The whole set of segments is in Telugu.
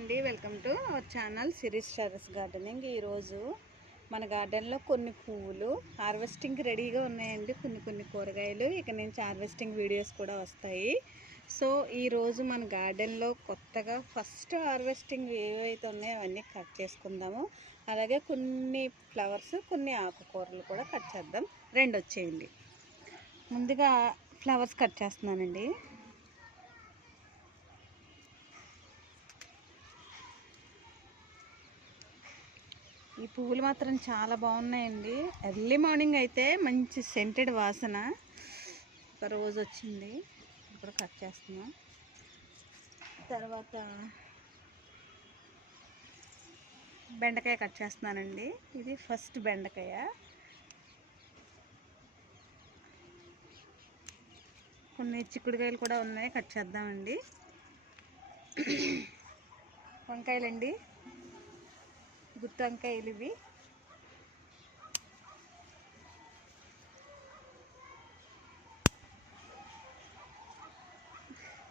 అండి welcome to our channel series terrace gardening. ఈరోజు మన గార్డెన్లో కొన్ని పువ్వులు హార్వెస్టింగ్కి రెడీగా ఉన్నాయండి. కొన్ని కొన్ని కూరగాయలు ఇక నుంచి హార్వెస్టింగ్ వీడియోస్ కూడా వస్తాయి. సో ఈరోజు మన గార్డెన్లో కొత్తగా ఫస్ట్ హార్వెస్టింగ్ ఏవైతే ఉన్నాయో అవన్నీ కట్ చేసుకుందాము. అలాగే కొన్ని ఫ్లవర్స్ కొన్ని ఆకుకూరలు కూడా కట్ చేద్దాం. రెండు వచ్చేయండి. ముందుగా ఫ్లవర్స్ కట్ చేస్తున్నానండి. ఈ పువ్వులు మాత్రం చాలా బాగున్నాయండి. ఎర్లీ మార్నింగ్ అయితే మంచి సెంటెడ్ వాసన ఒక రోజు వచ్చింది. ఇప్పుడు కట్ చేస్తున్నాం. తర్వాత బెండకాయ కట్ చేస్తున్నానండి. ఇది ఫస్ట్ బెండకాయ. కొన్ని చిక్కుడుకాయలు కూడా ఉన్నాయి కట్ చేద్దామండి. వంకాయలండి. గుత్తి వంకాయలు ఇవి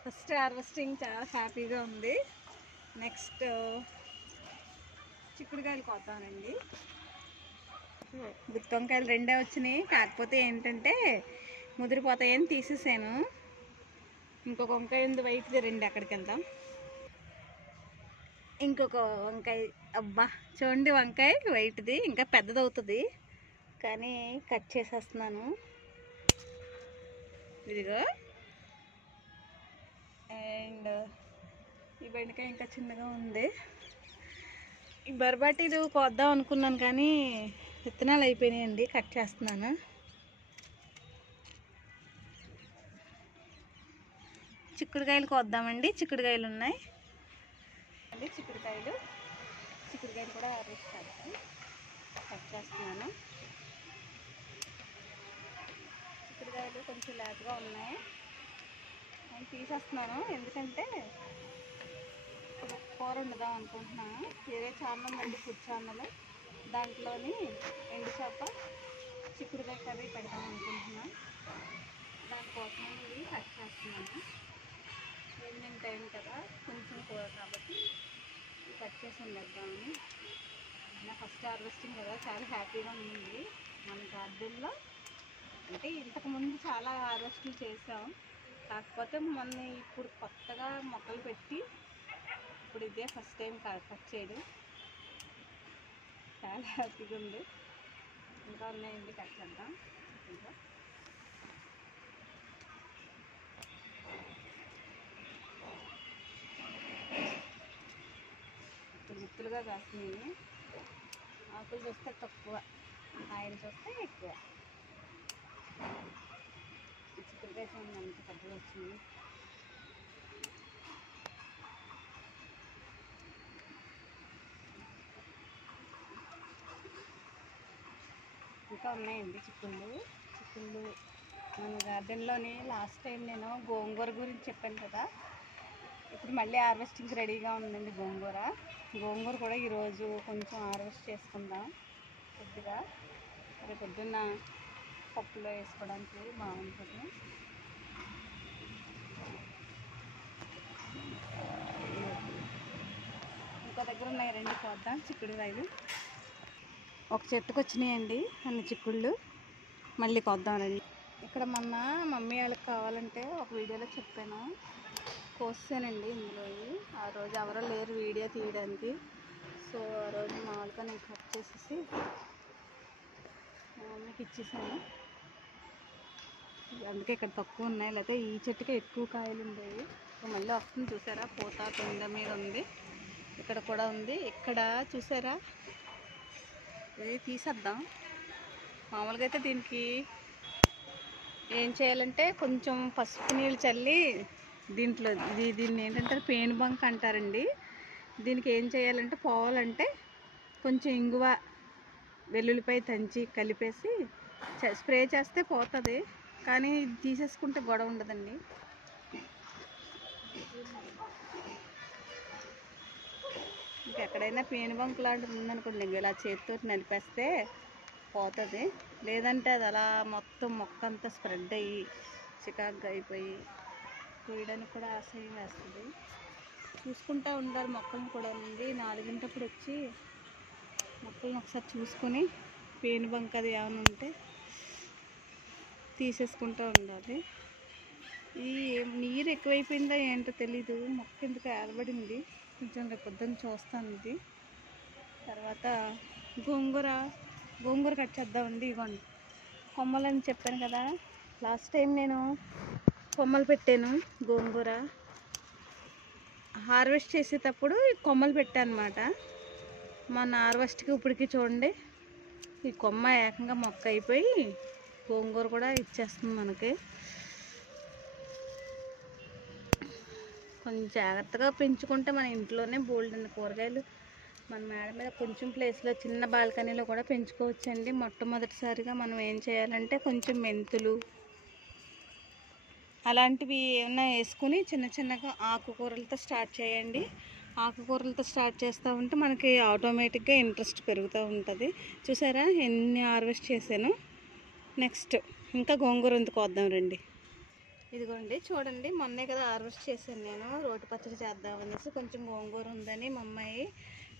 ఫస్ట్ హార్వెస్టింగ్ చాలా హ్యాపీగా ఉంది. నెక్స్ట్ చిక్కుడుకాయలు కోతానండి గుత్తి వంకాయలు రెండే వచ్చినాయి. కాకపోతే ఏంటంటే ముదిరిపోతాయని తీసేసాను. ఇంకొక వంకాయ ఉంది వైట్ది రెండు అక్కడికి వెళ్దాం. ఇంకొక వంకాయ అబ్బా చూడండి వంకాయ వైట్ది ఇంకా పెద్దదవుతుంది. కానీ కట్ చేసేస్తున్నాను. ఇదిగో. అండ్ ఈ బెండకాయ ఇంకా చిన్నగా ఉంది. ఈ బర్బాటీలు కోద్దాం అనుకున్నాను కానీ విత్తనాలు అయిపోయినాయండి కట్ చేస్తున్నాను. చిక్కుడుకాయలు కోద్దామండి చిక్కుడుకాయలు ఉన్నాయి. అండి చిక్కుడుకాయలు. చిక్కుడుకాయలు కూడా వేస్తాను కట్ చేస్తున్నాను. చిక్కుడుకాయలు కొంచెం లేతగా ఉన్నాయి. నేను తీసేస్తున్నాను. ఎందుకంటే కూర వండుదాం అనుకుంటున్నాను. వేరే ఛానల్ మంది ఫుడ్ ఛానల్? దాంట్లోని ఎండు చేప చిక్కుడుకాయ కర్రీ పెడదాం అనుకుంటున్నాను. దానికోసం ఇది కట్ చేస్తున్నాను. ఈవినింగ్ టైం కదా? కొంచెం కూర కాబట్టి ఇది కట్ నా ఫస్ట్ హార్వెస్టింగ్ కదా చాలా హ్యాపీగా ఉంది. మన గార్డెన్లో అంటే ఇంతకుముందు చాలా హార్వెస్టింగ్ చేసాం. కాకపోతే మొన్న ఇప్పుడు కొత్తగా మొక్కలు పెట్టి ఇప్పుడు ఇదే ఫస్ట్ టైం కట్ చేయడం. చాలా హ్యాపీగా ఉంది. ఇంకా ఉన్నాయండి కట్ చేద్దాం. ఇంకా కాస్తున్నాయి. ఆకులు చూస్తే తక్కువ ఆయిల్ చూస్తే ఎక్కువ. చిక్కుడుకాయ చూడండి ఎంత పెద్దగా వచ్చింది. ఇంకా ఉన్నాయండి చిక్కుళ్ళు. చిక్కుళ్ళు మన గార్డెన్లోని లాస్ట్ టైం నేను గోంగూర గురించి చెప్పాను కదా. ఇప్పుడు మళ్ళీ హార్వెస్టింగ్ రెడీగా ఉందండి గోంగూర. గోంగూర కూడా ఈరోజు కొంచెం హార్వెస్ట్ చేసుకుందాం. కొద్దిగా. రేపు పొద్దున్న పప్పులో వేసుకోవడానికి బాగుంటుంది ఇంకో దగ్గర ఉన్నాయి రెండు కోద్దాం చిక్కుడు కాయలు ఒక చెట్టుకు వచ్చినాయండి అన్ని చిక్కుళ్ళు. మళ్ళీ కొద్దాం రండి. ఇక్కడ మొన్న మమ్మీ వాళ్ళకి కావాలంటే ఒక వీడియోలో చెప్పాను. కోసానండి ఇందులో ఆ రోజు ఎవరో లేరు వీడియో తీయడానికి. సో ఆ రోజు మామూలుగా నేను కట్ చేసేసి మా ఇచ్చేసాను. అందుకే ఇక్కడ తక్కువ ఉన్నాయి. లేకపోతే ఈ చెట్టుకే ఎక్కువ కాయలు ఉండేవి. మళ్ళీ వస్తుంది చూసారా? పూత కింద మీద ఉంది. ఇక్కడ కూడా ఉంది. ఇక్కడ చూసారా? ఇది తీసేద్దాం. మామూలుగా అయితే దీనికి ఏం చేయాలంటే కొంచెం పసుపు నీళ్ళు చల్లి దీంట్లో దీన్ని ఏంటంటే పేను బంక్ అంటారండి. దీనికి ఏం చేయాలంటే పోవాలంటే కొంచెం ఇంగువ వెల్లుల్లిపై తంచి కలిపేసి స్ప్రే చేస్తే పోతుంది. కానీ తీసేసుకుంటే గొడవ ఉండదండి. ఇంకెక్కడైనా పేనుబంక్ లాంటిది ఉందనుకోండి ఇలా చేతితో నలిపేస్తే పోతుంది. లేదంటే అది అలా మొత్తం మొక్క అంతా స్ప్రెడ్ అయ్యి చికాగ్గా అయిపోయి కోయడానికి కూడా ఆశయం వేస్తుంది. చూసుకుంటూ ఉండాలి మొక్కలను కూడా ఉంది నాలుగింటప్పుడు వచ్చి మొక్కలను ఒకసారి చూసుకొని పేను బంక అది ఏమైనా ఉంటే తీసేసుకుంటూ ఉండాలి. ఈ నీరు ఎక్కువైపోయిందా ఏంటో తెలీదు. మొక్క ఎందుకు ఏర్పడింది కొంచెం రేపు పొద్దున్న చూస్తాను ఇది. తర్వాత గోంగూర గోంగూర కట్ చేద్దామండి. ఇవ్వండి కొమ్మలని చెప్పాను కదా. లాస్ట్ టైం నేను కొమ్మలు పెట్టాను గోంగూర. హార్వెస్ట్ చేసేటప్పుడు కొమ్మలు పెట్టాను అనమాట మన హార్వెస్ట్కి ఇప్పటికి చూడండి ఈ కొమ్మ ఏకంగా మొక్క అయిపోయి గోంగూర కూడా ఇచ్చేస్తుంది మనకి. కొంచెం జాగ్రత్తగా పెంచుకుంటే మన ఇంట్లోనే బోల్డ్ కూరగాయలు మన మేడ మీద కొంచెం ప్లేస్లో చిన్న బాల్కనీలో కూడా పెంచుకోవచ్చండి. మొట్టమొదటిసారిగా మనం ఏం చేయాలంటే కొంచెం మెంతులు అలాంటివి ఏమైనా వేసుకుని చిన్న చిన్నగా ఆకుకూరలతో స్టార్ట్ చేయండి. ఆకుకూరలతో స్టార్ట్ చేస్తూ ఉంటే మనకి ఆటోమేటిక్గా ఇంట్రెస్ట్ పెరుగుతూ ఉంటుంది. చూసారా? ఎన్ని హార్వెస్ట్ చేశాను. నెక్స్ట్ ఇంకా గోంగూర ఎందుకు వద్దాం రండి. ఇదిగోండి చూడండి మొన్నే కదా హార్వెస్ట్ చేశాను నేను. రోటి పచ్చడి చేద్దామనేసి కొంచెం గోంగూర ఉందని మా అమ్మాయి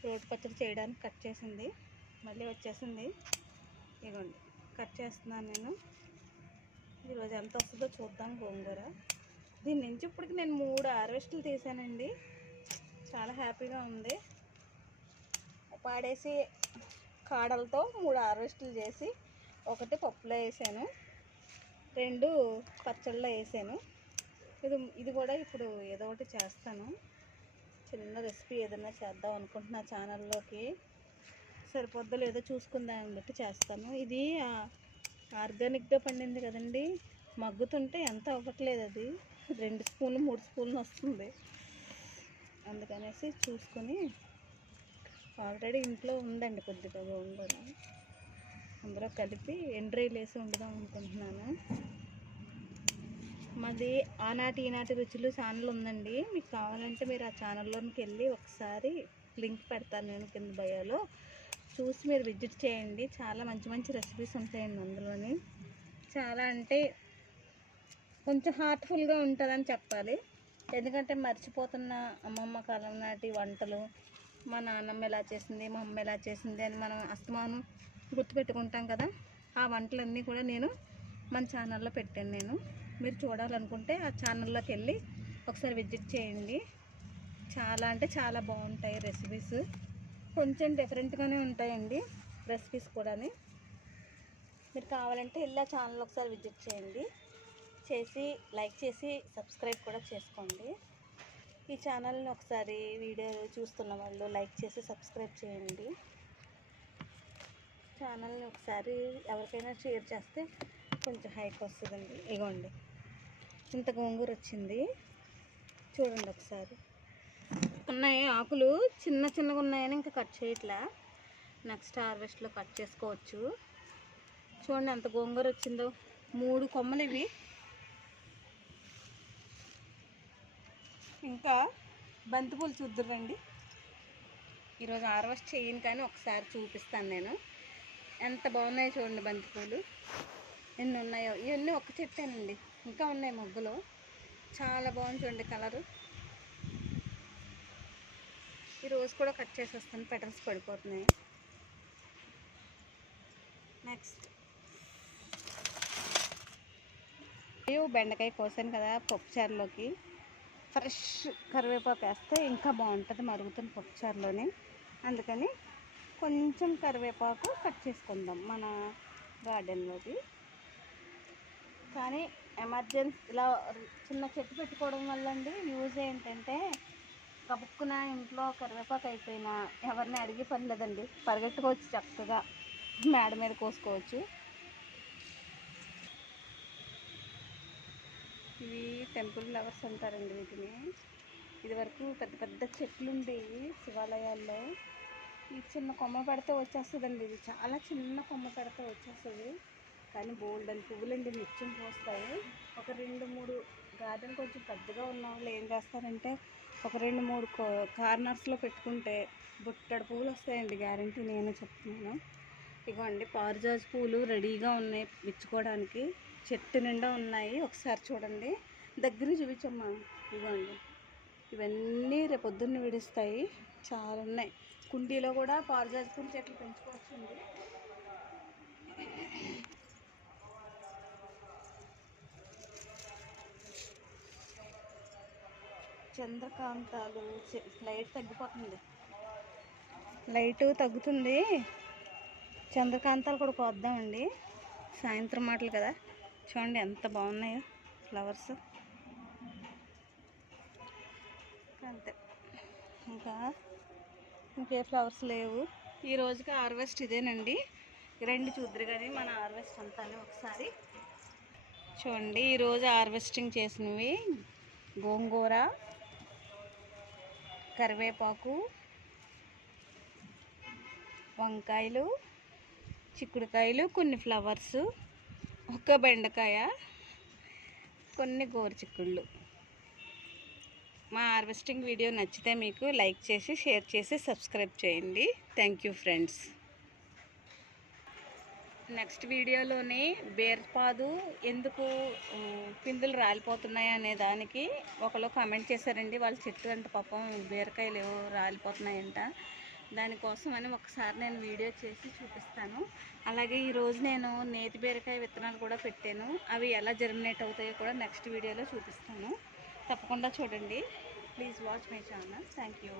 రోటి పచ్చడి చేయడానికి కట్ చేసింది. మళ్ళీ వచ్చేసింది. ఇదిగోండి కట్ చేస్తున్నాను నేను. ఈరోజు ఎంత వస్తుందో చూద్దాం గోంగూర. దీని నుంచి ఇప్పటికి నేను మూడు హార్వెస్టులు తీసానండి. చాలా హ్యాపీగా ఉంది. పాడేసి కాడలతో మూడు హార్వెస్టులు చేసి ఒకటి పప్పులో వేసాను. రెండు పచ్చళ్ళలో వేసాను. ఇది ఇది కూడా ఇప్పుడు ఏదో ఒకటి చేస్తాను. చిన్న రెసిపీ ఏదైనా చేద్దాం అనుకుంటున్నా ఛానల్లోకి. సరిపోద్దో లేదో చూసుకుందాం బట్టి చేస్తాను. ఇది ఆర్గానిక్గా పండింది కదండి. మగ్గుతుంటే ఎంత అవ్వట్లేదు అది. రెండు స్పూన్లు మూడు స్పూన్లు వస్తుంది. అందుకనేసి చూసుకొని ఆల్రెడీ ఇంట్లో ఉందండి కొద్దిగా గోంగూర. అందులో కలిపి ఎండ్రైలు వేసి వండుదాం అనుకుంటున్నాను. మాది ఆనాటి ఈనాటి రుచులు ఛానల్ ఉందండి. మీకు కావాలంటే మీరు ఆ ఛానల్లోకి వెళ్ళి ఒకసారి లింక్ పెడతాను నేను కింద బయోలో. చూసి మీరు విజిట్ చేయండి. చాలా మంచి మంచి రెసిపీస్ ఉంటాయండి అందులోని. చాలా అంటే కొంచెం హార్ట్ఫుల్గా ఉంటుందని చెప్పాలి. ఎందుకంటే మర్చిపోతున్న అమ్మమ్మ కాలం నాటి వంటలు మా నాన్నమ్మ ఎలా చేసింది మా అమ్మ ఎలా చేసింది అని మనం అస్తమానం గుర్తుపెట్టుకుంటాం కదా. ఆ వంటలన్నీ కూడా నేను మన ఛానల్లో పెట్టాను నేను. మీరు చూడాలనుకుంటే ఆ ఛానల్లోకి వెళ్ళి ఒకసారి విజిట్ చేయండి. చాలా అంటే చాలా బాగుంటాయి రెసిపీస్ కొంచెం డిఫరెంట్గానే ఉంటాయండి రెసిపీస్ కూడాని. మీరు కావాలంటే ఇలా ఛానల్ ఒకసారి విజిట్ చేయండి. చేసి లైక్ చేసి సబ్స్క్రైబ్ కూడా చేసుకోండి. ఈ ఛానల్ని ఒకసారి వీడియో చూస్తున్న వాళ్ళు లైక్ చేసి సబ్స్క్రైబ్ చేయండి. ఛానల్ని ఒకసారి ఎవరికైనా షేర్ చేస్తే కొంచెం హైక్ వస్తుందండి. ఇగోండి. ఇంత గోంగూర వచ్చింది. చూడండి ఒకసారి. ఉన్నాయి ఆకులు. చిన్న చిన్నగా ఉన్నాయని ఇంకా కట్ చేయట్లా. నెక్స్ట్ హార్వెస్ట్లో కట్ చేసుకోవచ్చు. చూడండి ఎంత గోంగూర వచ్చిందో. మూడు కొమ్మలు ఇవి. ఇంకా బంతిపూలు చూద్దురండి ఈరోజు హార్వెస్ట్ చేయను కానీ ఒకసారి చూపిస్తాను నేను. ఎంత బాగున్నాయో చూడండి బంతిపూలు. ఎన్ని ఉన్నాయో. ఇవన్నీ ఒక చెట్టేనండి. ఇంకా ఉన్నాయి మొగ్గులో. చాలా బాగుంది చూడండి కలరు. ఈ రోజు కూడా కట్ చేసి వస్తాను పెటల్స్ పడిపోతున్నాయి. నెక్స్ట్ ఇవి బెండకాయ కోసాను కదా పప్పుచారులోకి. ఫ్రెష్ కరివేపాకు వేస్తే ఇంకా బాగుంటుంది మరుగుతుంది పప్పుచారులోని. అందుకని కొంచెం కరివేపాకు కట్ చేసుకుందాం మన గార్డెన్లోకి. కానీ ఎమర్జెన్సీ ఇలా చిన్న చెట్టు పెట్టుకోవడం వల్ల అండి యూజ్ ఏంటంటే కబుక్కున ఇంట్లో కరివేపాకు అయిపోయినా ఎవరిని అడిగి పని లేదండి. పరిగెట్టుకోవచ్చు చక్కగా. మేడ మీద కోసుకోవచ్చు. ఇవి టెంపుల్ ఫ్లవర్స్ అంటారండి వీటిని. ఇదివరకు పెద్ద పెద్ద చెట్లు ఉండేవి శివాలయాల్లో. ఈ చిన్న కొమ్మ పెడితే వచ్చేస్తుందండి ఇది. చాలా చిన్న కొమ్మ పెడితే వచ్చేస్తుంది. కానీ బోల్డ్ అని పువ్వులండి నిత్యం పోస్తాయి. ఒక రెండు మూడు గార్డెన్ కొంచెం పెద్దగా ఉన్న వాళ్ళు ఏం చేస్తారంటే ఒక రెండు మూడు కార్నర్స్లో పెట్టుకుంటే బుట్టడు పువ్వులు వస్తాయండి గ్యారంటీ నేను చెప్తున్నాను. ఇగోండి పారిజాజ్ పూలు రెడీగా ఉన్నాయి విచ్చుకోవడానికి. చెట్టు నిండా ఉన్నాయి. ఒకసారి చూడండి. దగ్గర చూపించమ్మా. ఇగోండి. ఇవన్నీ రేపొద్దున్నే విడుస్తాయి. చాలా ఉన్నాయి. కుండీలో కూడా పారిజాతం చెట్లు పెంచుకోవచ్చండి. చంద్రకాంతాలు లైట్ తగ్గిపోతుంది. లైట్ తగ్గుతుంది. చంద్రకాంతాలు కూడా కోద్దామండి. సాయంత్రం మాటలు కదా. చూడండి ఎంత బాగున్నాయో ఫ్లవర్స్. అంతే. ఇంకా ఇంకే ఫ్లవర్స్ లేవు. ఈ రోజుకి హార్వెస్ట్ ఇదేనండి. రెండు చూద్దరు కానీ మన హార్వెస్ట్ అంతా ఒకసారి. చూడండి ఈరోజు హార్వెస్టింగ్ చేసినవి గోంగూర కరివేపాకు వంకాయలు చిక్కుడుకాయలు కొన్ని ఫ్లవర్స్ ఒక బెండకాయ కొన్ని గోరుచిక్కుళ్ళు మా హార్వెస్టింగ్ వీడియో నచ్చితే మీకు లైక్ చేసి షేర్ చేసి సబ్స్క్రైబ్ చేయండి. Thank you friends. నెక్స్ట్ వీడియోలోని బేర్పాదు ఎందుకు పిందులు రాలిపోతున్నాయి అనే దానికి ఒకరు కామెంట్ చేశారండి. వాళ్ళ చెట్టు అంట పాపం బీరకాయలు ఏవో రాలిపోతున్నాయంట. దానికోసం అని ఒకసారి నేను వీడియో చేసి చూపిస్తాను. అలాగే ఈరోజు నేను నేతి బీరకాయ విత్తనాలు కూడా పెట్టాను. అవి ఎలా జర్మినేట్ అవుతాయో కూడా నెక్స్ట్ వీడియోలో చూపిస్తాను. తప్పకుండా చూడండి. Please watch my channel. Thank you.